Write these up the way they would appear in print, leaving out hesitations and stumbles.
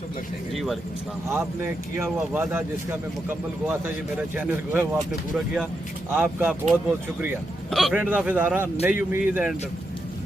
जी वालेकुम सलाम। आपने किया हुआ वादा जिसका मैं मुकम्मल हुआ था, ये मेरा चैनल जो है वो आपने पूरा किया, आपका बहुत बहुत शुक्रिया। फ्रेंड्स ऑफ इदारा नई उम्मीद and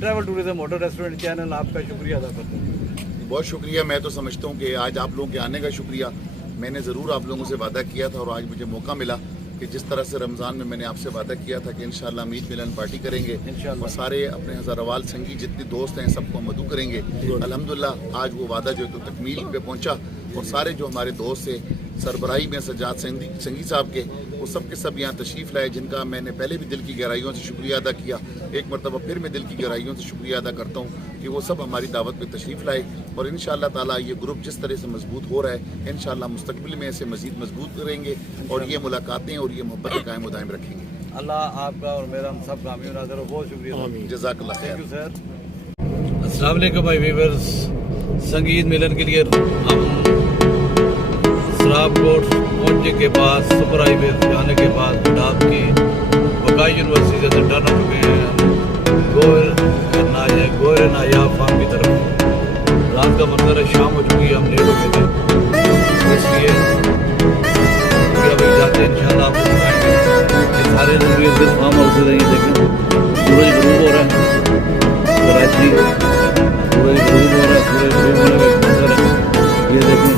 travel tourism hotel restaurant channel आपका शुक्रिया अदा करते हैं। बहुत शुक्रिया। मैं तो समझता हूँ कि आज आप लोगों के आने का शुक्रिया। मैंने ज़रूर आप लोगों से वादा किया था और आज मुझे मौका मिला कि जिस तरह से रमज़ान में मैंने आपसे वादा किया था कि इंशाल्लाह ईद मिलन पार्टी करेंगे और सारे अपने हज़ारवाल संगी जितने दोस्त हैं सबको मदू करेंगे। अल्हम्दुलिल्लाह आज वो वादा जो है तो तकमील पे पहुंचा और सारे जो हमारे दोस्त थे सरबराही में सज्जाद संगी साहब के, वो सब के सब यहाँ तशरीफ़ लाए, जिनका मैंने पहले भी दिल की गहराइयों से शुक्रिया अदा किया। एक मरतबा फिर मैं दिल की गहराइयों से शुक्रिया अदा करता हूँ कि वो सब हमारी दावत पे तशरीफ़ लाए और इंशाअल्लाह ताला ये ग्रुप जिस तरह से मजबूत हो रहा है इंशाअल्लाह मुस्तकबिल में इसे मज़ीद मजबूत करेंगे और ये मुलाकातें और ये मोहब्बतें कायम दायम रखेंगे। अल्लाह आपका और मेरा हम सब कामयाब नाज़र हो, बहुत शुक्रिया। जज़ाकल्लाह खैर। Thank you sir. अस्सलाम वालेकुम भाई वीवर्स, संगीत मिलन के लिए हम सराबकोट पहुंचने के बाद सुपर हाईवे जाने के बाद गुलाब की वकाई यूनिवर्सिटी से टर्न हो चुके हैं हम गोरे नायाब फार्म की तरफ। रात का मंजर है, शाम हो चुकी है, हम लेट हो गए थे, इसलिए अभी जाते हैं इंशाल्लाह आपको दिखाएंगे। ये सारे जरूरी फार्म हाउस हैं, ये देखें सूरज ग्रूब हो रहा है, कराची सूरज ग्रूब हो रहा है, सूरज ग्रूब होने का एक मंजर है, ये देखें।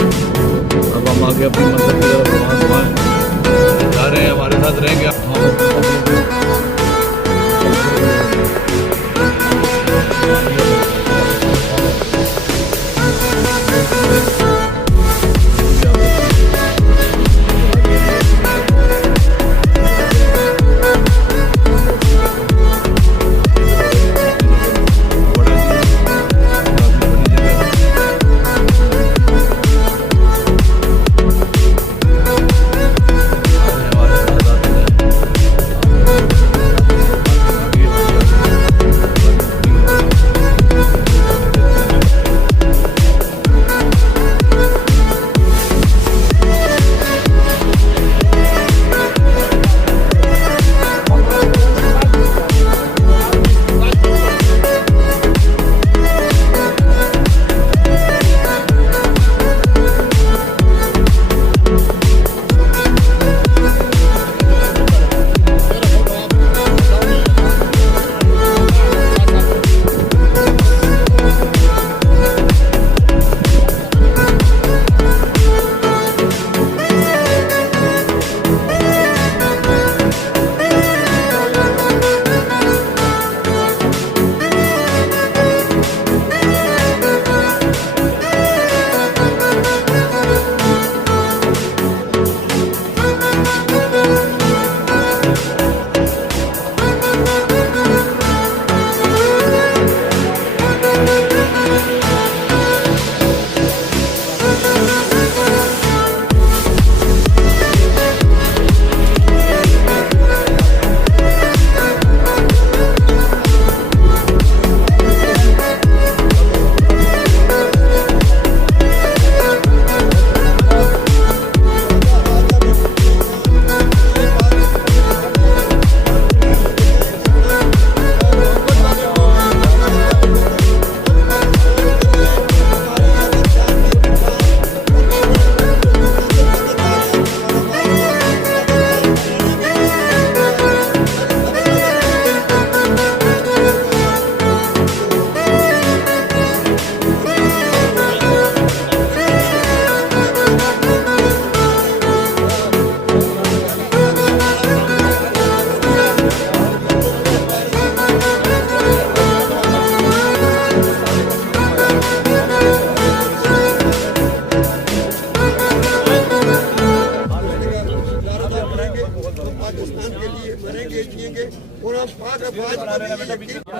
अब हम आगे अपनी मंजिल की तरफ रवाना जा रहे हैं, हमारे साथ रहेंगे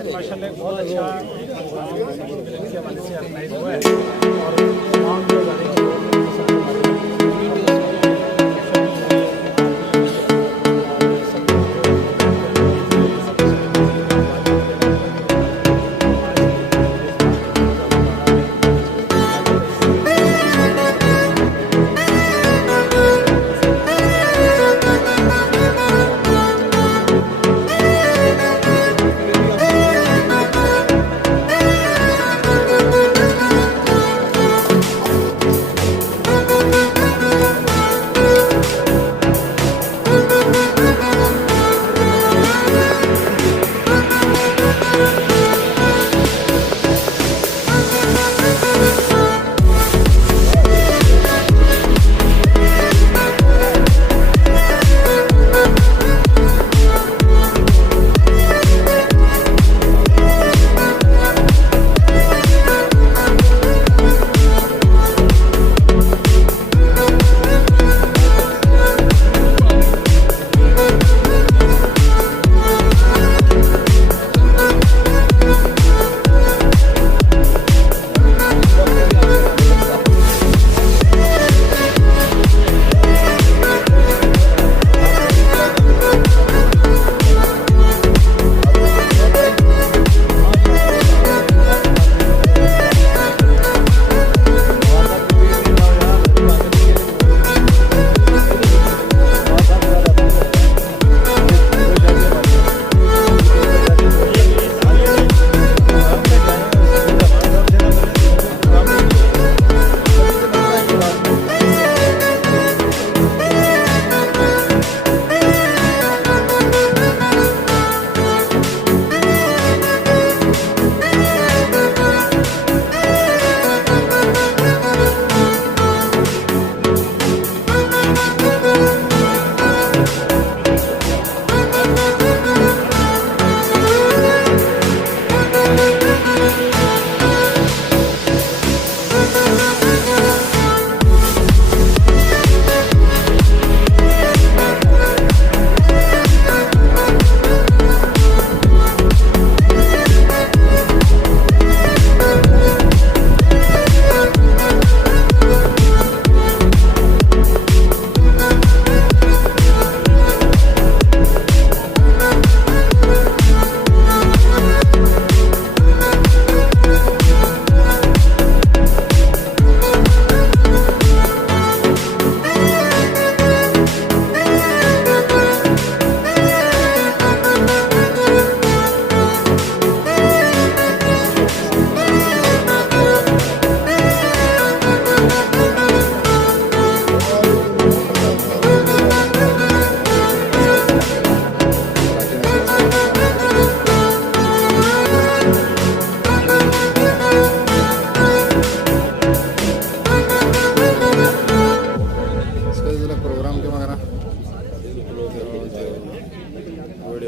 माशाल्लाह बहुत अच्छा के हवाले से ऑर्गेनाइज हुआ है और तमाम जो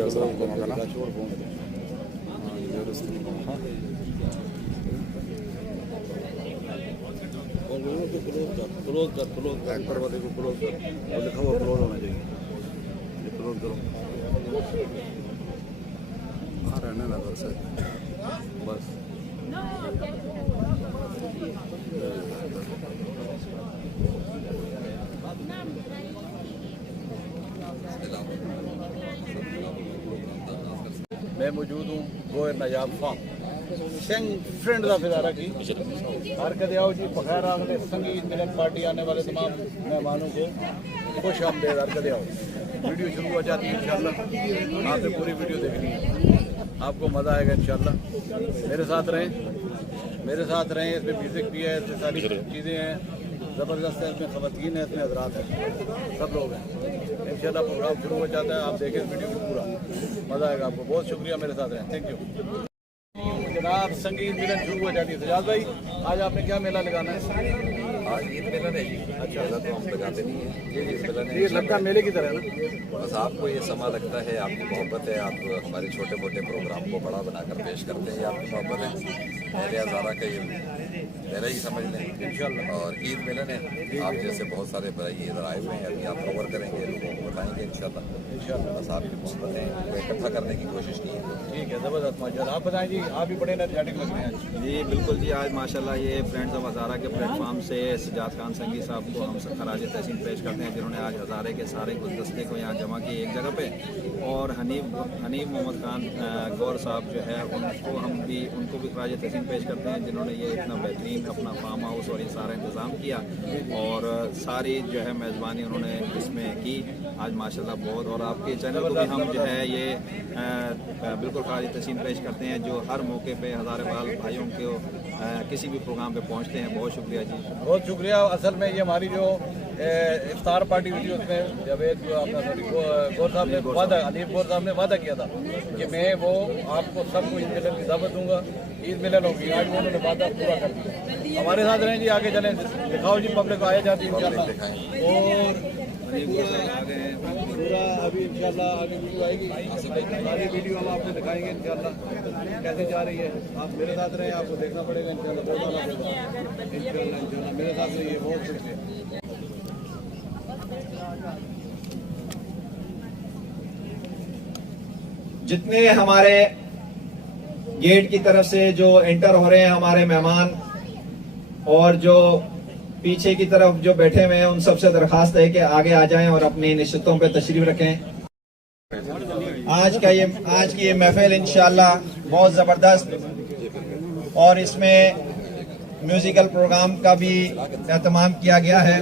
क्लोज कर वाले को क्लोज कर, और लिखा हुआ क्लोज होना चाहिए, ये क्लोज करो रहने लगा से बस। मैं मौजूद हूँ गोयर नजाब फार्म सिंह फ्रेंड का फिदारा की हर कदे आओ जी बखैर आगले संगीत मिलन पार्टी आने वाले तमाम मेहमानों को खुश आमदेद। हर कदे आओ, वीडियो शुरू हो जाती है इंशाल्लाह, आपने पूरी वीडियो देखनी है, आपको मज़ा आएगा इंशाल्लाह। मेरे साथ रहें, इसमें म्यूज़िक भी है, इसमें सारी चीज़ें हैं, ज़बरदस्त है, इसमें ख़वातीन है, इसमें हज़रात हैं, सब लोग हैं। इंशाल्लाह प्रोग्राम शुरू हो जाता है, आप देखें वीडियो को पूरा, मज़ा आएगा आपको। बहुत शुक्रिया, मेरे साथ रहें, थैंक यू जनाब। संगीत मिलन शुरू हो जाती है। सजाद भाई, आज आपने क्या मेला लगाना है? आज ईद मिलन है जी। अच्छा, मेला तो हम लगाते नहीं है, ईद मिलन है। ये लगता मेले की तरह है ना? बस आपको ये समा लगता है, आपकी मोहब्बत है, आप हमारे छोटे मोटे प्रोग्राम को बड़ा बनाकर पेश करते हैं, ये आपकी मोहब्बत है। मेरे हज़ारा का ये मेरा ही समझ लें इंशाल्लाह। और ईद मिलन है, आप जैसे बहुत सारे भाई इधर आए हुए हैं, अभी आप कवर करेंगे, लोगों को बताएंगे इंशाल्लाह। बस आपकी मोहब्बतें को इकट्ठा करने की कोशिश की है। ठीक है, ज़बरदस्त माशाल्लाह। आप बताएं जी, आप भी बड़े एनर्जेटिक लग रहे हैं जी। बिल्कुल जी, आज माशाल्लाह ये फ्रेंड्स ऑफ हज़ारा के प्लेटफॉर्म से सजाद खान संगी साहब को हम खराज तहसीन पेश करते हैं, जिन्होंने आज हज़ारे के सारे गुलदस्ते को यहाँ जमा किए एक जगह पे। और हनीफ मोहम्मद खान गौर साहब जो है उनको भी खराज तहसीन पेश करते हैं, जिन्होंने ये इतना बेहतरीन अपना फार्म हाउस और ये सारा इंतज़ाम किया और सारी जो है मेज़बानी उन्होंने इसमें की आज माशाल्लाह बहुत। और आपके चैनल को भी हम जो है ये बिल्कुल खराज तहसीन पेश करते हैं, जो हर मौके पे हज़ारे बाल भाइयों को किसी भी प्रोग्राम पे पहुंचते हैं। बहुत शुक्रिया जी, बहुत शुक्रिया। असल में ये हमारी जो इफ्तार पार्टी हुई थी, उसमें जावेद जो अपना गौर साहब ने हनीफ गौर साहब ने वादा किया था कि मैं वो आपको सबको ईद मिलन की दावत दूंगा, ईद मिलन होगी। आज उन्होंने वादा पूरा कर दिया। हमारे साथ रहें जी, आगे चलें, दिखाओ जी पब्लिक आया जाती है इंशाल्लाह। और पूरा अभी इंशाल्लाह आगे वीडियो आएगी, सारी वीडियो हम आपको दिखाएंगे इंशाल्लाह कैसे जा रही है। आप मेरे साथ रहें, आपको देखना पड़ेगा इंशाल्लाह। मेरे साथ रहिए, बहुत शुक्रिया। जितने हमारे गेट की तरफ से जो एंटर हो रहे हैं हमारे मेहमान और जो पीछे की तरफ जो बैठे हुए हैं, उन सबसे दरखास्त है कि आगे आ जाएं और अपनी निश्चितों पे तशरीफ रखें। आज की ये महफिल इंशाल्लाह बहुत ज़बरदस्त और इसमें म्यूजिकल प्रोग्राम का भी एहतमाम किया गया है।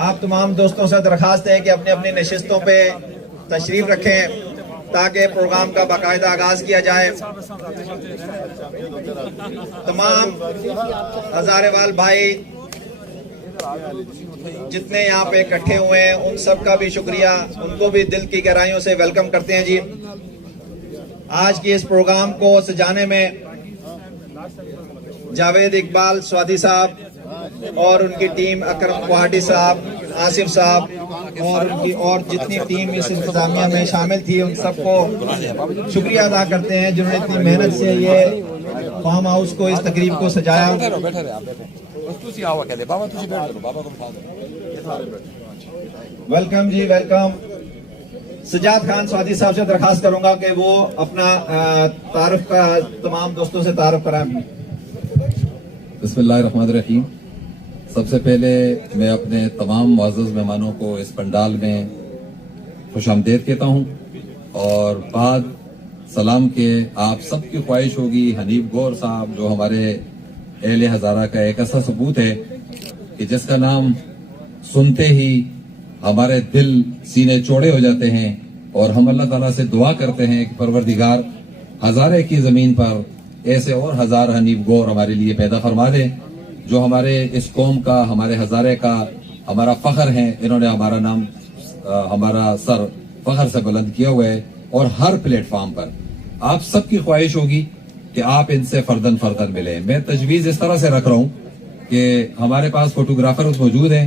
आप तमाम दोस्तों से दरखास्त है कि अपने अपनी नशिस्तों पे तशरीफ रखें ताकि प्रोग्राम का बाकायदा आगाज किया जाए। तमाम हज़ारेवाल भाई जितने यहाँ पे इकट्ठे हुए हैं, उन सब का भी शुक्रिया, उनको भी दिल की गहराइयों से वेलकम करते हैं जी। आज की इस प्रोग्राम को सजाने में जावेद इकबाल स्वादी साहब और उनकी टीम, अकरम गुवाहाटी साहब, आसिफ साहब और जितनी टीम इस इंतजामिया में शामिल थी, उन सबको शुक्रिया अदा करते हैं जिन्होंने इतनी मेहनत से ये फार्म हाउस को, इस तकरीब को सजाया। वेलकम जी, वेलकम। सजाद खान स्वादी साहब से दरखास्त करूंगा कि वो अपना तारुफ का तमाम दोस्तों से तारुफ कराएं। बिस्मिल्लाहिर्रहमानिर्रहीम। सबसे पहले मैं अपने तमाम मुअज़्ज़ज़ मेहमानों को इस पंडाल में खुशामदीद कहता हूँ और बाद सलाम के आप सबकी ख्वाहिश होगी हनीफ गौर साहब जो हमारे अहले हज़ारा का एक ऐसा सबूत है कि जिसका नाम सुनते ही हमारे दिल सीने चौड़े हो जाते हैं और हम अल्लाह ताला से दुआ करते हैं कि परवरदिगार हज़ारे की ज़मीन पर ऐसे और हजार हनीफ गौर हमारे लिए पैदा फरमा दे जो हमारे इस कौम का, हमारे हज़ारे का हमारा फख्र है। इन्होंने हमारा नाम, हमारा सर फख्र से बुलंद किया हुआ है और हर प्लेटफॉर्म पर आप सबकी ख्वाहिश होगी कि आप इनसे फर्दन फर्दन मिले। मैं तजवीज़ इस तरह से रख रहा हूँ कि हमारे पास फोटोग्राफर मौजूद हैं,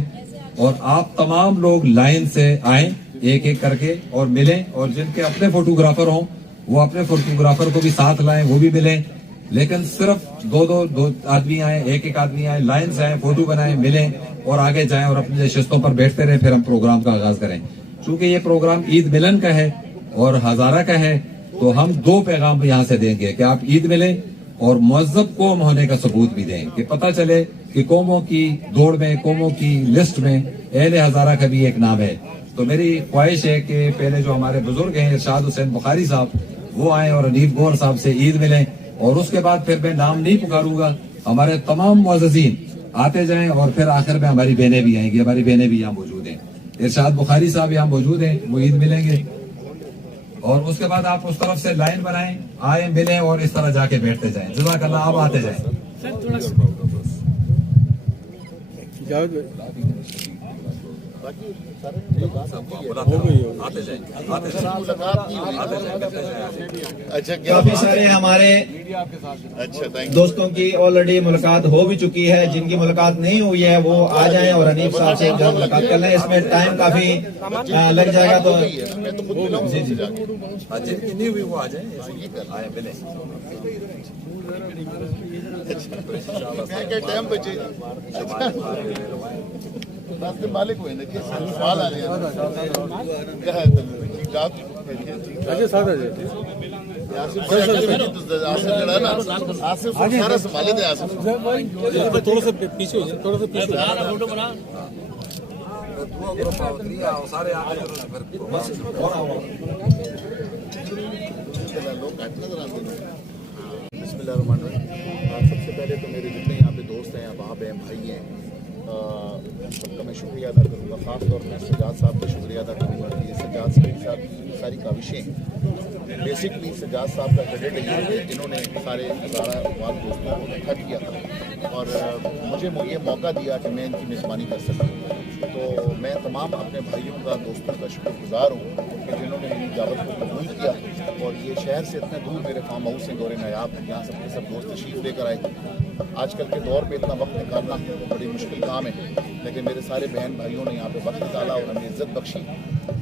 और आप तमाम लोग लाइन से आए एक एक करके और मिलें, और जिनके अपने फोटोग्राफर हों वो अपने फोटोग्राफर को भी साथ लाएं, वो भी मिलें। लेकिन सिर्फ दो आदमी आए, एक एक आदमी आए, लाइन से आए, फोटो बनाएं, मिलें और आगे जाएं और अपनी नशिस्तों पर बैठते रहे। फिर हम प्रोग्राम का आगाज करें। चूंकि ये प्रोग्राम ईद मिलन का है और हजारा का है, तो हम दो पैगाम यहाँ से देंगे कि आप ईद मिलें और मुअज्जब कौम होने का सबूत भी दें, कि पता चले कि कौमों की दौड़ में, कौमों की लिस्ट में अहले हजारा का भी एक नाम है। तो मेरी ख्वाहिश है कि पहले जो हमारे बुजुर्ग हैं इरशाद हुसैन बुखारी साहब, वो आए और हनीफ गौर साहब से ईद मिलें, और उसके बाद फिर मैं नाम नहीं पुकारूंगा, हमारे तमाम मुअज़्ज़िज़ीन आते जाएं और फिर आखिर में हमारी बहनें भी आएंगी। हमारी बहनें भी यहाँ मौजूद हैं, इरशाद बुखारी साहब यहाँ मौजूद हैं, वो ईद मिलेंगे। और उसके बाद आप उस तरफ से लाइन बनाएं, आए, मिलें और इस तरह जाके बैठते जाएं। जज़ाकल्लाह। आप आते जाएं। अच्छा, क्या काफी सारे हमारे अच्छा, थैंक यू। दोस्तों की ऑलरेडी मुलाकात हो भी चुकी है। जिनकी मुलाकात नहीं हुई है वो आ जाएं और हनीफ साहब से एक बार मुलाकात कर लें। इसमें टाइम काफी लग जाएगा, तो मैं तो खुद मिलाऊं उनसे जाके। जिनकी नहीं हुई वो आ जाएं, आए मिलें। मैं क्या टाइम बचे रास्ते मालिक हुए ना, सवाल आ रहे हैं क्या है आसिफ लड़ा ना, आसिफ सारा संभाले थे। आसिफ थोड़ा सा पीछे हो जाए, थोड़ा सा पीछे बिस्मिल्लाहिर्रहमानिर्रहीम। सबसे पहले तो मेरे जितने यहाँ पे दोस्त हैं, अहबाब हैं, भाई हैं, सबका मैं शुक्रिया अदा करूँगा। ख़ास तौर पर सजाद साहब का शुक्रिया अदा करूँगा कि सजाद साहब की सारी काविशें, बेसिकली सजाद साहब का क्रेडिट है ये, इन्होंने सारे हज़ारा वाल दोस्तों को इकट्ठा किया और मुझे ये मौका दिया कि मैं इनकी मेज़बानी कर सकूँ। तो मैं तमाम अपने भाइयों का, दोस्तों का शुक्रगुजार हूँ कि जिन्होंने मेरी दावत को कबूल किया और ये शहर से इतने दूर मेरे फार्म हाउस हैं दौरे नायाब, जहाँ सबके सब दोस्त तशरीफ़ लेकर आए। आजकल के दौर पे इतना वक्त निकालना बड़ी मुश्किल काम है, लेकिन मेरे सारे बहन भाइयों ने यहाँ पे वक्त निकाला और हमें इज़्ज़त बख्शी।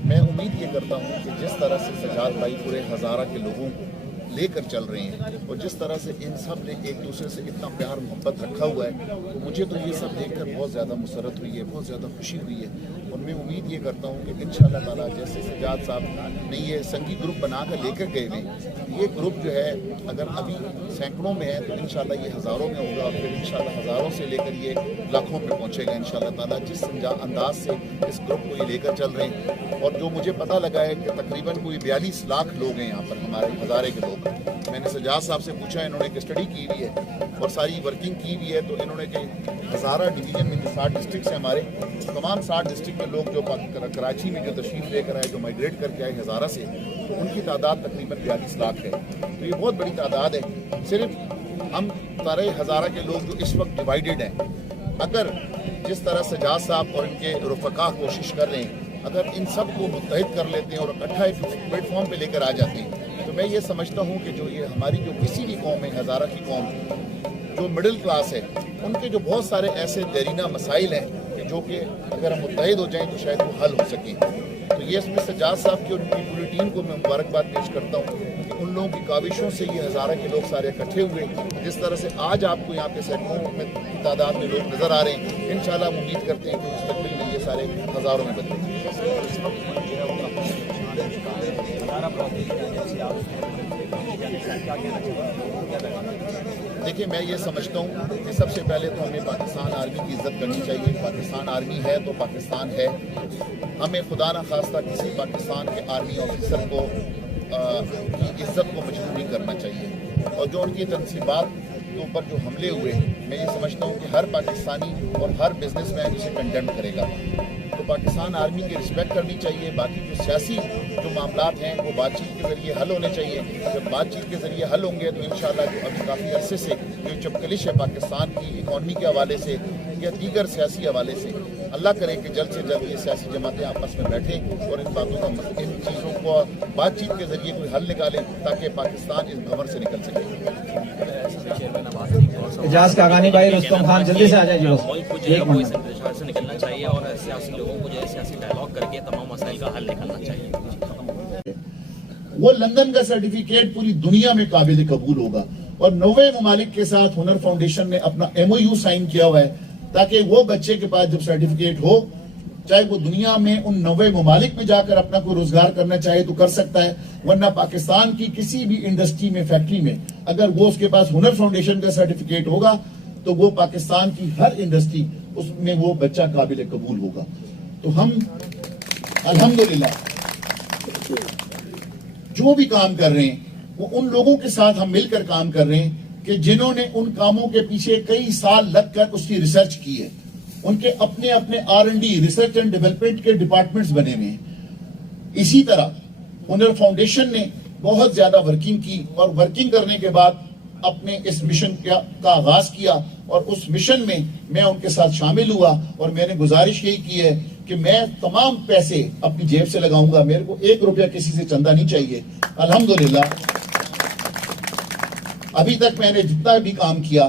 मैं उम्मीद ये करता हूँ कि जिस तरह से सजाद भाई पूरे हज़ारा के लोगों को लेकर चल रहे हैं और जिस तरह से इन सब ने एक दूसरे से इतना प्यार मोहब्बत रखा हुआ है, तो मुझे तो ये सब देखकर बहुत ज़्यादा मुसरत हुई है, बहुत ज़्यादा खुशी हुई है। और मैं उम्मीद ये करता हूँ कि इंशाअल्लाह ताला जैसे सजाद साहब ने ये संगी ग्रुप बना कर लेकर गए हैं, ये ग्रुप जो है अगर अभी सैकड़ों में है तो इंशाअल्लाह ये हज़ारों में होगा और फिर इंशाअल्लाह हज़ारों से लेकर ये लाखों में पहुँचेगा इंशाअल्लाह ताला, जिस अंदाज से इस ग्रुप को ये लेकर चल रहे हैं। और जो मुझे पता लगा है कि तकरीबन कोई 42 लाख लोग हैं यहाँ पर, हमारे हज़ारे के लोग। मैंने सजाद साहब से पूछा, इन्होंने एक स्टडी की हुई है और सारी वर्किंग की हुई है, तो इन्होंने कि हज़ारा डिवीज़न में जो 60 डिस्ट्रिक्ट हैं हमारे, तमाम 60 डिस्ट्रिक्ट में लोग जो कराची में जो तशरीफ़ लेकर आए, जो माइग्रेट करके आए हज़ारा से, तो उनकी तादाद तकरीबन 42 लाख है। तो ये बहुत बड़ी तादाद है। सिर्फ हम सारे हज़ारा के लोग जो इस वक्त डिवाइडेड हैं, अगर जिस तरह सजाद साहब और इनके रुफ़का कोशिश कर रहे हैं, अगर इन सब को मुत्तहिद कर लेते हैं और इकट्ठा एक प्लेटफॉर्म पे लेकर आ जाते हैं, तो मैं ये समझता हूँ कि जो ये हमारी जो किसी भी कौम है, हज़ारा की कौम जो मिडिल क्लास है, उनके जो बहुत सारे ऐसे देरीना मसाइल हैं कि जो कि अगर हम मुत्तहिद हो जाएँ तो शायद वो हल हो सकें। तो ये इसमें सजाद साहब की और उनकी पूरी टीम को मैं मुबारकबाद पेश करता हूँ कि उन लोगों की काविशों से ये हज़ारा के लोग सारे इकट्ठे हुए। जिस तरह से आज आपको यहाँ पे सैकड़ों में की तादाद में लोग नज़र आ रहे हैं, इंशाअल्लाह हम उम्मीद करते हैं कि मुस्तक़बिल में ये सारे हज़ारों में बदलेंगे। देखिए, मैं ये समझता हूँ कि सबसे पहले तो हमें पाकिस्तान आर्मी की इज़्ज़त करनी चाहिए। पाकिस्तान आर्मी है तो पाकिस्तान है। हमें खुदा न खास्ता किसी पाकिस्तान के आर्मी ऑफिसर को की इज़्ज़त को मजबूर नहीं करना चाहिए। और जो उनकी तनसीबात के ऊपर जो हमले हुए, मैं ये समझता हूँ कि हर पाकिस्तानी और हर बिजनेसमैन इसे कंडेम करेगा। तो पाकिस्तान आर्मी की रिस्पेक्ट करनी चाहिए। बाकी जो सियासी जो मामलात हैं वो बातचीत के ज़रिए हल होने चाहिए। जब बातचीत के ज़रिए हल होंगे तो इंशाअल्लाह जो अभी काफ़ी अरसे से जो चपकलिश है पाकिस्तान की इकॉनमी के हवाले से या दीगर सियासी हवाले से, अल्लाह करे कि जल्द से जल्द ये सियासी जमातें आपस में बैठें और इन बातों का इन चीज़ों को बातचीत के ज़रिए कोई हल निकालें ताकि पाकिस्तान इस भंवर से निकल सके। इजाज़ कागानी भाई, रुस्तम खान जल्दी से आ जाए। से निकलना चाहिए और सियासी सियासी लोगों को जो है सियासी डायलॉग करके तमाम मसाइल का हल निकालना चाहिए। वो लंदन का सर्टिफिकेट पूरी दुनिया में काबिल कबूल होगा और 90 ममालिक के साथ हुनर फाउंडेशन ने अपना MOU साइन किया हुआ है ताकि वो बच्चे के पास जब सर्टिफिकेट हो, चाहे वो दुनिया में उन 90 ममालिक में जाकर अपना कोई रोजगार करना चाहे तो कर सकता है, वरना पाकिस्तान की किसी भी इंडस्ट्री में, फैक्ट्री में अगर वो उसके पास हुनर फाउंडेशन का सर्टिफिकेट होगा तो वो पाकिस्तान की हर इंडस्ट्री उसमें वो बच्चा काबिल कबूल होगा। तो हम अल्हम्दुलिल्लाह जो भी काम कर रहे हैं वो उन लोगों के साथ हम मिलकर काम कर रहे हैं कि जिन्होंने उन कामों के पीछे कई साल लगकर उसकी रिसर्च की है। उनके अपने अपने R&D, रिसर्च एंड डेवलपमेंट के डिपार्टमेंट्स बने हुए हैं। इसी तरह हुनर फाउंडेशन ने बहुत ज्यादा वर्किंग की और वर्किंग करने के बाद अपने इस मिशन का आगाज किया और उस मिशन में मैं उनके साथ शामिल हुआ और मैंने गुजारिश यही की है कि मैं तमाम पैसे अपनी जेब से लगाऊंगा, मेरे को 1 रुपया किसी से चंदा नहीं चाहिए। अल्हम्दुलिल्लाह अभी तक मैंने जितना भी काम किया,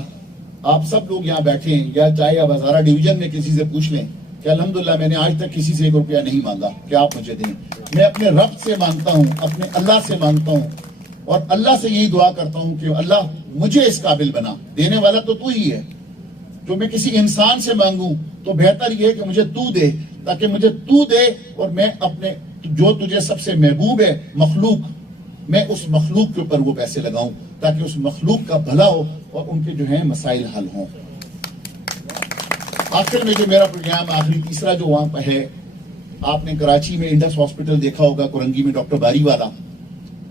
आप सब लोग यहाँ बैठे हैं या चाहे आप हजारा डिवीजन में किसी से पूछ लें कि अल्हम्दुलिल्लाह मैंने आज तक किसी से 1 रुपया नहीं मांगा कि आप मुझे दें। मैं अपने रब से मांगता हूँ, अपने अल्लाह से मांगता हूँ और अल्लाह से यही दुआ करता हूँ कि अल्लाह मुझे इस काबिल बना, देने वाला तो तू ही है। जो मैं किसी इंसान से मांगू तो बेहतर यह है कि मुझे तू दे, ताकि मुझे तू दे और मैं अपने जो तुझे सबसे महबूब है मखलूक, मैं उस मखलूक के ऊपर वो पैसे लगाऊं ताकि उस मखलूक का भला हो और उनके जो है मसाइल हल हों। आखिर में जो मेरा प्रोग्राम आखिरी तीसरा जो वहां पर है, आपने कराची में इंडस हॉस्पिटल देखा होगा, कुरंगी में डॉक्टर बारी वाला।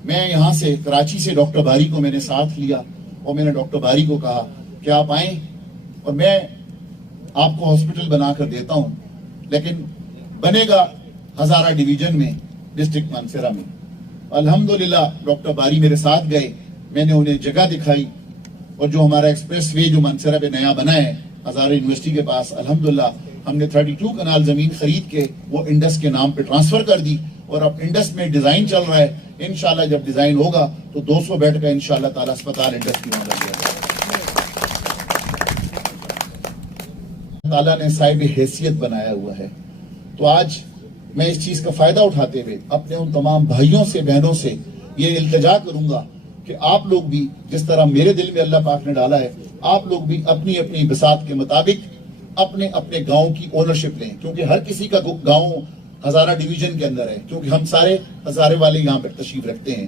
मैं यहाँ से कराची से डॉक्टर बारी को मैंने साथ लिया और मैंने डॉक्टर बारी को कहा कि आप आए और मैं आपको हॉस्पिटल बनाकर देता हूं, लेकिन बनेगा हजारा डिवीजन में, डिस्ट्रिक्ट मानसरा में। अल्हम्दुलिल्लाह डॉक्टर बारी मेरे साथ गए, मैंने उन्हें जगह दिखाई और जो हमारा एक्सप्रेस वे जो मानसरा पे नया बना है हजारा यूनिवर्सिटी के पास, अल्हम्दुलिल्लाह हमने 32 कनाल जमीन खरीद के वो इंडस के नाम पे ट्रांसफर कर दी और अब इंडस में डिजाइन चल रहा है। इंशाल्लाह जब डिजाइन होगा तो 200 बेड का इंशाल्लाह ताला अस्पताल इंडस की वहां लग जाएगा। ताला ने साहिब हैसियत बनाया हुआ है। तो आज मैं इस चीज का फायदा उठाते हुए अपने उन तमाम भाइयों से, बहनों से ये इल्तिजा करूंगा कि आप लोग भी जिस तरह मेरे दिल में अल्लाह पाक ने डाला है, आप लोग भी अपनी अपनी बसात के मुताबिक अपने अपने गांव की ओनरशिप लें, क्योंकि हर किसी का गांव हजारा डिवीजन के अंदर है, क्योंकि हम सारे हजारे वाले यहाँ पर तशरीफ रखते हैं।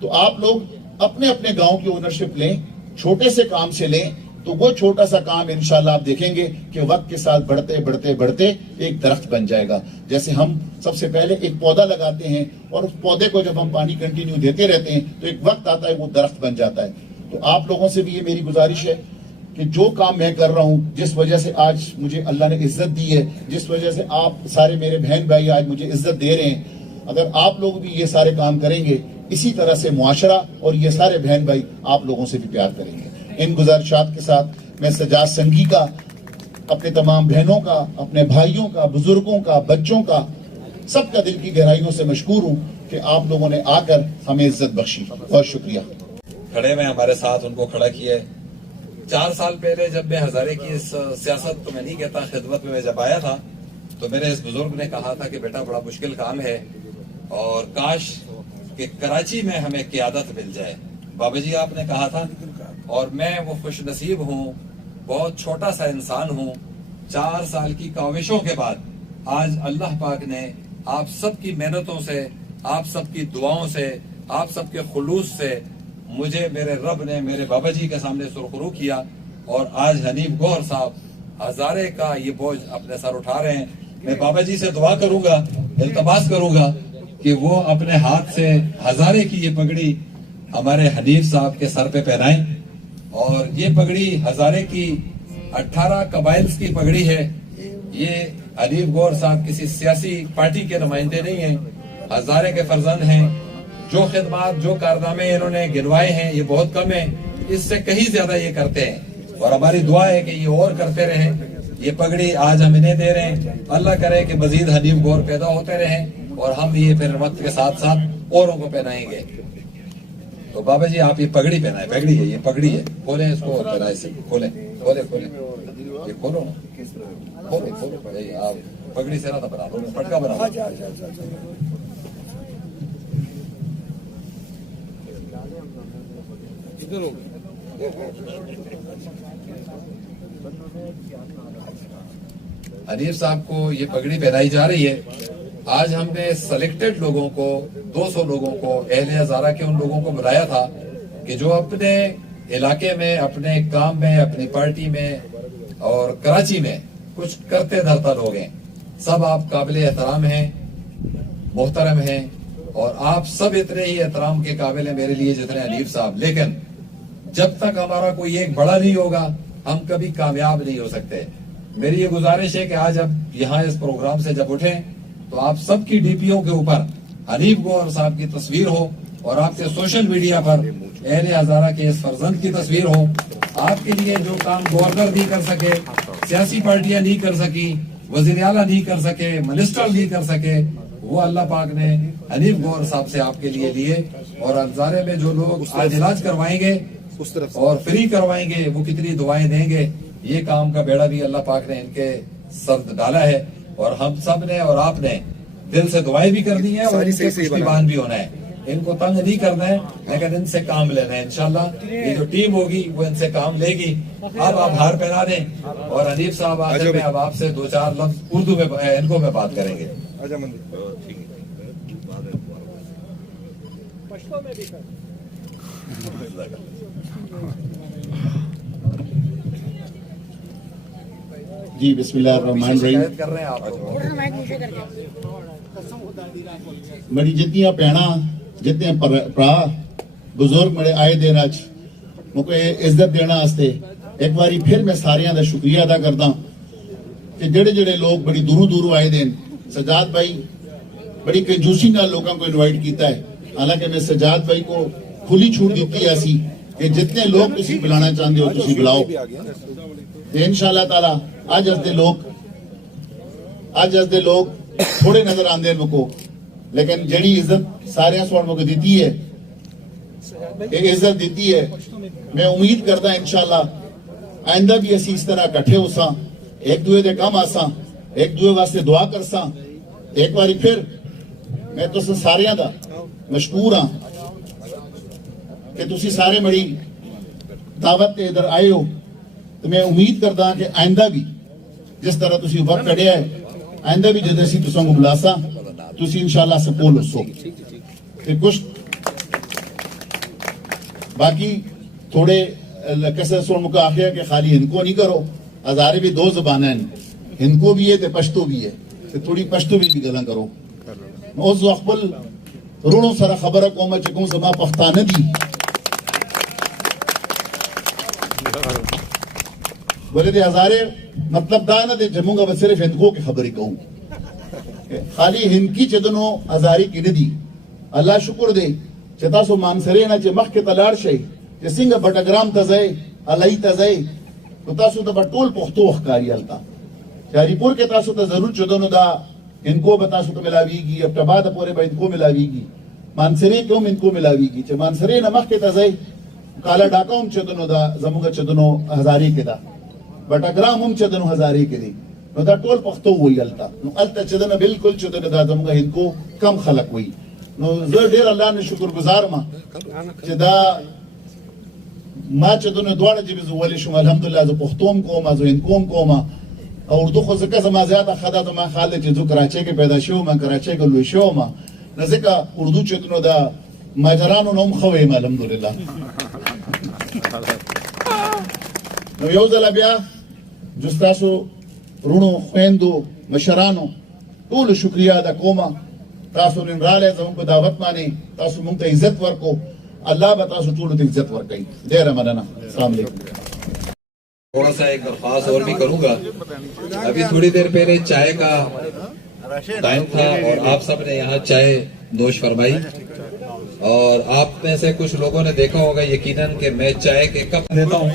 तो आप लोग अपने अपने गांव की ओनरशिप लें, छोटे से काम से लें, तो वो छोटा सा काम इंशाल्लाह आप देखेंगे कि वक्त के साथ बढ़ते बढ़ते बढ़ते एक दरख्त बन जाएगा। जैसे हम सबसे पहले एक पौधा लगाते हैं और उस पौधे को जब हम पानी कंटिन्यू देते रहते हैं तो एक वक्त आता है वो दरख्त बन जाता है। तो आप लोगों से भी ये मेरी गुजारिश है कि जो काम मैं कर रहा हूँ, जिस वजह से आज मुझे अल्लाह ने इज्जत दी है, जिस वजह से आप सारे मेरे बहन भाई आज मुझे इज्जत दे रहे हैं, अगर आप लोग भी ये सारे काम करेंगे, इसी तरह से मुआशरा और ये सारे बहन भाई आप लोगों से भी प्यार करेंगे। इन गुजारिशात के साथ मैं सजाद संगी का, अपने तमाम बहनों का, अपने भाइयों का, बुजुर्गों का, बच्चों का, सबका दिल की गहराइयों से मशकूर हूँ कि आप लोगों ने आकर हमें इज्जत बख्शी। बहुत शुक्रिया। खड़े में हमारे साथ उनको खड़ा किया। 4 साल पहले जब मैं हजारे की इस सियासत तो मैं नहीं कहता, खिदमत में मैं जब आया था तो मेरे इस बुजुर्ग ने कहा था कि बेटा बड़ा मुश्किल काम है और काश कि कराची में हमें क़ियादत मिल जाए। बाबा जी आपने कहा था और मैं वो खुश नसीब हूँ, बहुत छोटा सा इंसान हूँ। 4 साल की काविशों के बाद आज अल्लाह पाक ने आप सबकी मेहनतों से, आप सबकी दुआओं से, आप सबके खुलूस से मुझे मेरे रब ने मेरे बाबा जी के सामने सुरखरू किया और आज हनीफ गौहर साहब हजारे का ये बोझ अपने सर उठा रहे हैं। मैं बाबा जी से दुआ करूंगा, इल्तमास करूंगा कि वो अपने हाथ से हजारे की ये पगड़ी हमारे हनीफ साहब के सर पे पहनाएं। और ये पगड़ी हजारे की 18 कबाइल्स की पगड़ी है। ये हनीफ गौहर साहब किसी सियासी पार्टी के नुमाइंदे नहीं है, हजारे के फर्जंद हैं। जो खिदमात, जो कारनामे इन्होंने गिनवाए हैं ये बहुत कम है, इससे कहीं ज्यादा ये करते हैं और हमारी दुआ है कि ये और करते रहें। ये पगड़ी आज हम इन्हें दे रहे हैं, अल्लाह करे कि मजीद हनीफ गौहर पैदा होते रहें और हम ये फिर वक्त के साथ साथ औरों को पहनाएंगे। तो बाबा जी आप ये पगड़ी पहनाए, पगड़ी है, ये पगड़ी है, खोले इसको, जरा इसे खोले खोले खोले, ये खोलो ना, खोले खोलो आप पगड़ी से ना था बना दो, पटका बना दो। हनीफ साहब को ये पगड़ी पहनाई जा रही है। आज हमने सेलेक्टेड लोगों को, 200 लोगों को, अहले हजारा के उन लोगों को बुलाया था कि जो अपने इलाके में, अपने काम में, अपनी पार्टी में और कराची में कुछ करते धरता लोग हैं। सब आप काबिल एहतराम हैं, मोहतरम हैं और आप सब इतने ही एहतराम के काबिल हैं मेरे लिए जितने हनीफ साहब। लेकिन जब तक हमारा कोई एक बड़ा नहीं होगा हम कभी कामयाब नहीं हो सकते। मेरी ये गुजारिश है कि आज अब यहाँ इस प्रोग्राम से जब उठें तो आप सबकी डीपीओ के ऊपर हनीफ गौहर साहब की तस्वीर हो और आपके सोशल मीडिया पर अहले हजारा के इस फर्जंद की तस्वीर हो। आपके लिए जो काम गवर्नर नहीं कर सके, सियासी पार्टियां नहीं कर सकी, वजीर आला नहीं कर सके, मिनिस्टर नहीं कर सके, वो अल्लाह पाक ने हनीफ गौहर साहब से आपके लिए और हजारे में जो लोग आज इलाज करवाएंगे और फ्री करवाएंगे, वो कितनी दुआएं देंगे। ये काम का बेड़ा भी अल्लाह पाक ने इनके सर डाला है और हम सब ने और आपने दिल से दुआएं भी करनी है और इनसे पुष्टिबान भी होना है। इनको तंग नहीं करना है लेकिन इनसे काम लेना है। इंशाल्लाह ये जो टीम होगी वो इनसे काम लेगी। अब आप हार पहना दें और हनीफ साहब आखिर में अब आपसे 2-4 लफ्ज उर्दू में इनको में बात करेंगे। जी बिस्मिल्लाहिर्रहमानिर्रहीम। कर रहे हैं आप मेरी जितनी भैणा जितने भरा बुजुर्ग मेरे आए दिन अच मुझे इज्जत देने वास्ते एक बारी फिर मैं सारियां दा शुक्रिया अदा करदा कि जेड़े जेड़े लोग बड़ी दूरों दूरों आए दिन। सजाद भाई बड़ी कंजूसी नाल लोगों को इनवाइट किया है। हालांकि मैं सजाद भाई को खुली छूट दी है ऐसी कि जितने लोग तुसी बुलाना चाहते हो तुसी बुलाओ। इंशाअल्लाह ताला आज दे लोग थोड़े नजर आंदे मुको, लेकिन जड़ी इज्जत सारे मुझे दी है, एक इज्जत दी है। मैं उम्मीद करता इंशाअल्लाह आइंदा भी असी इस तरह इकट्ठे होसा, एक दूए दे काम आसा, एक दूए वास्ते दुआ करसा। एक बारी फिर मैं तुस सारियां दा मशकूर हाँ कि तुसी सारे बड़ी दावत ते इधर आए हो। तो मैं उम्मीद करता कि आइंदा भी जिस तरह तुसी वक्त कढ़िया है, आइंदा भी जद असी तुसां को बुलासा तुसी इंशाअल्लाह सपोल हो ते कुछ बाकी थोड़े कैसे सुन मुका आखिया कि खाली इनको नहीं करो। हजारे भी 2 ज़बानें हैं, इनको भी है ते पश्तो भी है, ते थोड़ी पश्तो भी गल्लां करो। उस वक्त रुणो सारा खबर कौम चुकूं समा पख्ताने दी बोले थे हजारे मतलब दाना दे जमूंगा बस सिर्फ इनको की खबर ही कहूं खाली हिंदकी चदनो हजारी की नदी अल्लाह शुक्र दे चता सो मानसरे ना चे मख के तलाड़ शे चे सिंह बटग्राम तजय अलई तजय तो तासो तो बटोल पुख्तो हकारी अलता शारीपुर के तासो तो जरूर चदनो दा इनको बतासो तो मिलावीगी। अब तबाद पूरे भाई इनको मिलावीगी। मानसरे क्यों इनको मिलावीगी चे मानसरे न मख के तजय काला डाका चदनो दा जमुगा चदनो हजारी के दा बटग्राम चदनो हजारी के दी नो दा टोल पख्तो हुई अलता नो अलता चदन बिल्कुल चदन दा जमुगा इनको कम खलक हुई नो ज़ेर अल्लाह ने शुक्रगुजार मा चदा मा चदन द्वारा जिब वली शुम अल्हम्दुलिल्लाह जो पख्तोम को मा जो इनको को मा और उर्दू को ज़का ज़मा ज़्यादा खदा तो मा खाले जो कराची के पैदा शो मा कराची के लुशो मा नज़का उर्दू चदनो दा मजरानो नोम खवे मा अल्हम्दुलिल्लाह नो योज़ला बिया जुस्तासो रुणो खेंदो मशरानो टोल शुक्रिया अदा कोमा तासो निमराले जमुको दावत माने तासो मुंग ते इज्जत वर्को अल्लाह बतासो टोल ते इज्जत वर्कई देर मनाना अस्सलाम वालेकुम। थोड़ा सा एक दरख्वास्त और भी करूंगा। अभी थोड़ी देर पहले चाय का टाइम था और आप सब ने यहाँ चाय नोश फरमाई और आप में से कुछ लोगों ने देखा होगा यकीनन कि मैं चाय के कप देता हूँ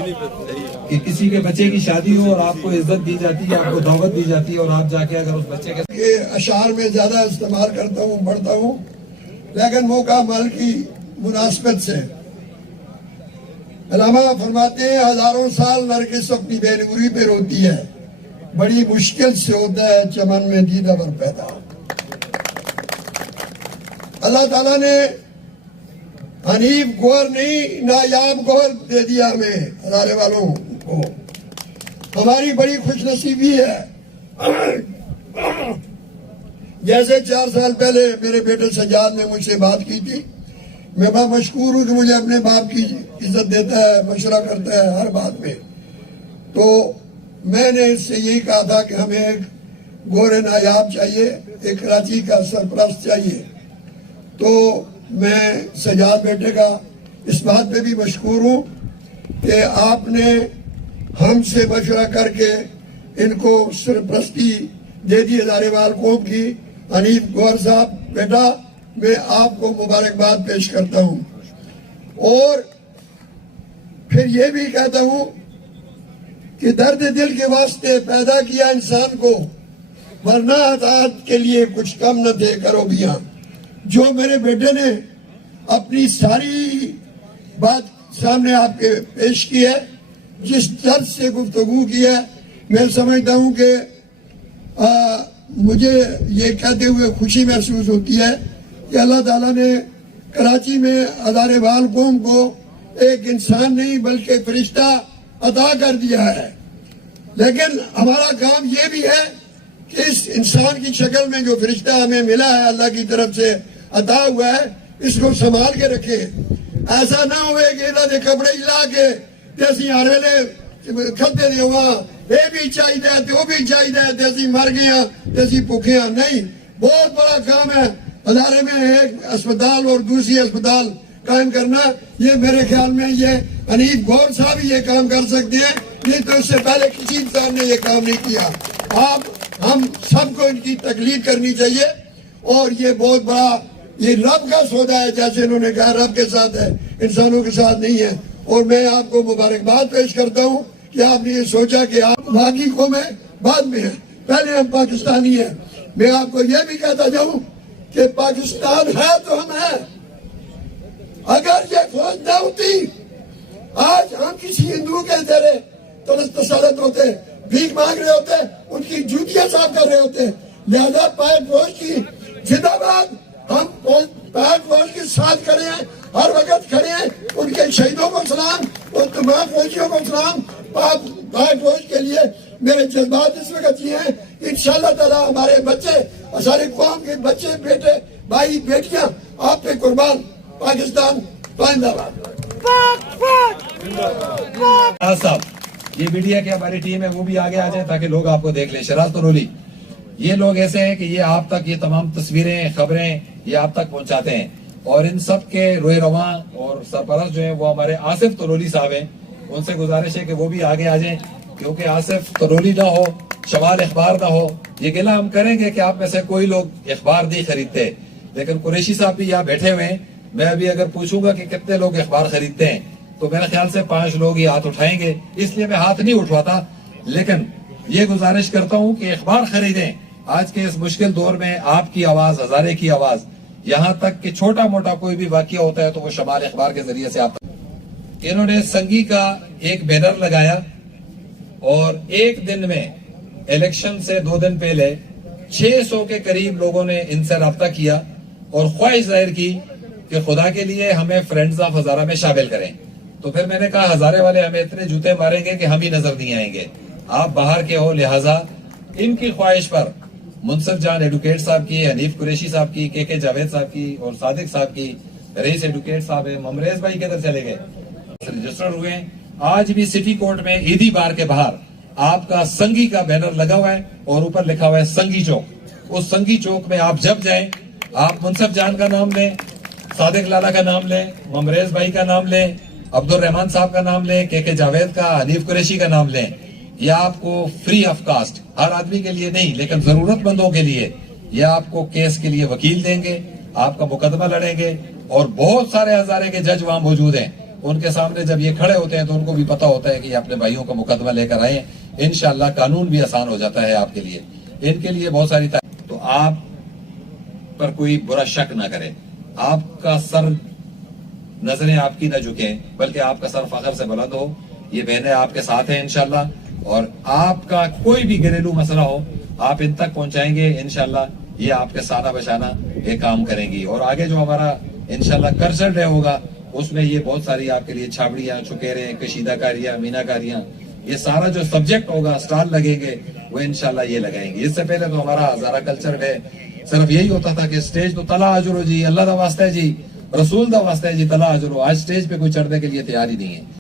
कि किसी के बच्चे की शादी हो और आपको इज्जत दी जाती है, आपको दावत दी जाती है और आप जाके अगर उस बच्चे के अशार में ज्यादा इस्तेमाल करता हूँ, पढ़ता हूँ, लेकिन मौका माल की मुनासबत से अल्लामा फरमाते हैं हजारों साल नरगिस अपनी बेनूरी पे रोती है बड़ी मुश्किल से होता है चमन में दीदावर पैदा। अल्लाह ताला ने हनीफ गौर नहीं नायाब गौर दे दिया हमें हजारे वालों को। हमारी बड़ी खुशनसीबी है। जैसे 4 साल पहले मेरे बेटे सजाद ने मुझसे बात की थी, मैं बड़ा मशहूर हूँ कि मुझे अपने बाप की इज्जत देता है, मशवरा करता है हर बात में। तो मैंने इससे यही कहा था कि हमें एक गोरे नायाब चाहिए, एक कराची का सरपरस्त चाहिए। तो मैं सजाद बेटे का इस बात पे भी मशहूर हूँ कि आपने हमसे मशवरा करके इनको सरपरस्ती दे दी हजारेवाल कौम की। हनीफ गौर साहब बेटा, मैं आपको मुबारकबाद पेश करता हूँ और फिर ये भी कहता हूँ कि दर्द दिल के वास्ते पैदा किया इंसान को, वरना हताहत के लिए कुछ कम न थे करो बिया। जो मेरे बेटे ने अपनी सारी बात सामने आपके पेश की है, जिस दर्द से गुफ्तगू की है, मैं समझता हूँ कि मुझे ये कहते हुए खुशी महसूस होती है कि अल्लाह ताला ने कराची में हजारेवाल कौम को एक इंसान नहीं बल्कि फरिश्ता अता कर दिया है। लेकिन हमारा काम ये भी है कि इस इंसान की शक्ल में जो फरिश्ता हमें मिला है, अल्लाह की तरफ से अता हुआ है, इसको संभाल के रखे। ऐसा ना हुए कि इन्होंने कपड़े ला के तेसी हर वेले खते दे ये भी चाहिए तो भी चाहिए, तेसी मर गया तेसी भूखे नहीं। बहुत बड़ा काम है हजारे में एक अस्पताल और दूसरी अस्पताल कायम करना। ये मेरे ख्याल में ये हनीफ गौर साहब ही ये काम कर सकते हैं, नहीं तो इससे पहले किसी इंसान ने ये काम नहीं किया। आप हम सबको इनकी तकलीफ करनी चाहिए और ये बहुत बड़ा ये रब का सौदा है, जैसे इन्होंने कहा रब के साथ है, इंसानों के साथ नहीं है। और मैं आपको मुबारकबाद पेश करता हूँ कि आपने ये सोचा कि आप बाकी कौमें बाद में है, पहले हम पाकिस्तानी हैं। मैं आपको ये भी कहता जाऊँ कि पाकिस्तान है तो हम हैं। अगर ये फौज न होती, आज हम किसी हिंदू के तेरे तसल्लुत होते, भीख मांग रहे होते, उनकी जूतियां साफ कर रहे होते। लिहाजा पाक फौज की जिंदाबाद, हम पाक फौज के साथ खड़े हैं, हर वक्त खड़े हैं। उनके शहीदों को सलाम और तमाम फौजियों को सलाम। पाक फौज के लिए मेरे जज्बात इस वक्त ये हैं, इंशाअल्लाह ताला हमारे बच्चे, सारे कौम के बच्चे, बेटे, भाई, बेटियां आप पे कुर्बान। पाकिस्तान जिंदाबाद। साहब, ये मीडिया की हमारी टीम है, वो भी आगे आ जाए ताकि लोग आपको देख लें। शराज तरोली, ये लोग ऐसे हैं कि ये आप तक ये तमाम तस्वीरें, खबरें ये आप तक पहुंचाते हैं। और इन सब के रोए रवा और सरपरस्त जो है वो हमारे आसिफ तरोली साहब हैं। उनसे गुजारिश है कि वो भी आगे आ जाएं, क्योंकि आसिफ तरोली ना हो, शमाल अखबार ना हो, ये गिला हम करेंगे कि आप में से कोई लोग अखबार नहीं खरीदते। लेकिन कुरैशी साहब भी यहाँ बैठे हुए हैं। मैं अभी अगर पूछूंगा कि कितने लोग अखबार खरीदते हैं तो मेरे ख्याल से 5 लोग ही हाथ उठाएंगे, इसलिए मैं हाथ नहीं उठवाता। लेकिन ये गुजारिश करता हूँ कि अखबार खरीदें। आज के इस मुश्किल दौर में आपकी आवाज, हजारे की आवाज, यहाँ तक कि छोटा मोटा कोई भी वाकया होता है तो वो शमाल अखबार के जरिए से आप। इन्होंने संगी का एक बैनर लगाया और एक दिन में इलेक्शन से 2 दिन पहले 600 के करीब लोगों ने इनसे रब्ता किया और ख्वाहिश जाहिर की कि खुदा के लिए हमें फ्रेंड्स ऑफ हजारा में शामिल करें। तो फिर मैंने कहा हजारे वाले हमें इतने जूते मारेंगे कि हम ही नजर नहीं आएंगे, आप बाहर के हो। लिहाजा इनकी ख्वाहिश पर मुनसफ जान एडवोकेट साहब की, हनीफ कुरैशी साहब की, के जावेद साहब की और सादिक साहब की, रईस एडवोकेट साहब है, ममरेज भाई किधर चले गए, रजिस्टर हुए। आज भी सिटी कोर्ट में ईदी बार के बाहर आपका संगी का बैनर लगा हुआ है और ऊपर लिखा हुआ है संगी चौक। उस संगी चौक में आप जब जाएं, आप मुनसफ जान का नाम लें, सादिक लाला का नाम लें, ममरेज भाई का नाम लें, अब्दुल रहमान साहब का नाम लें, के जावेद का, हनीफ कुरैशी का नाम लें। यह आपको फ्री ऑफ कास्ट, हर आदमी के लिए नहीं लेकिन जरूरतमंदों के लिए, यह आपको केस के लिए वकील देंगे, आपका मुकदमा लड़ेंगे। और बहुत सारे हजारे के जज वहां मौजूद हैं, उनके सामने जब ये खड़े होते हैं तो उनको भी पता होता है कि ये अपने भाइयों का मुकदमा लेकर आए। इंशाअल्लाह कानून भी आसान हो जाता है आपके लिए, इनके लिए बहुत सारी। तो आप पर कोई बुरा शक ना करे, आपका सर, नजरें आपकी न झुके, बल्कि आपका सर फख्र से बुलंद हो। ये बहनें आपके साथ हैं इंशाअल्लाह। और आपका कोई भी घरेलू मसला हो आप इन तक पहुंचाएंगे, इंशाल्लाह ये आपके साना बशाना ये काम करेंगी। और आगे जो हमारा इंशाल्लाह कल्चर डे होगा उसमें ये बहुत सारी आपके लिए छाबड़ियां, चुकेरे, कशीदाकारियां, मीनाकारियां, ये सारा जो सब्जेक्ट होगा, स्टॉल लगेंगे, वो इंशाल्लाह ये लगाएंगे। इससे पहले तो हमारा हजारा कल्चर डे सिर्फ यही होता था कि स्टेज तो तला हाजुरो जी, अल्लाह दा वास्ता है जी, रसूल दा वास्ता है जी, तला हाजुरो। आज स्टेज पे कोई चढ़ने के लिए तैयार ही नहीं है।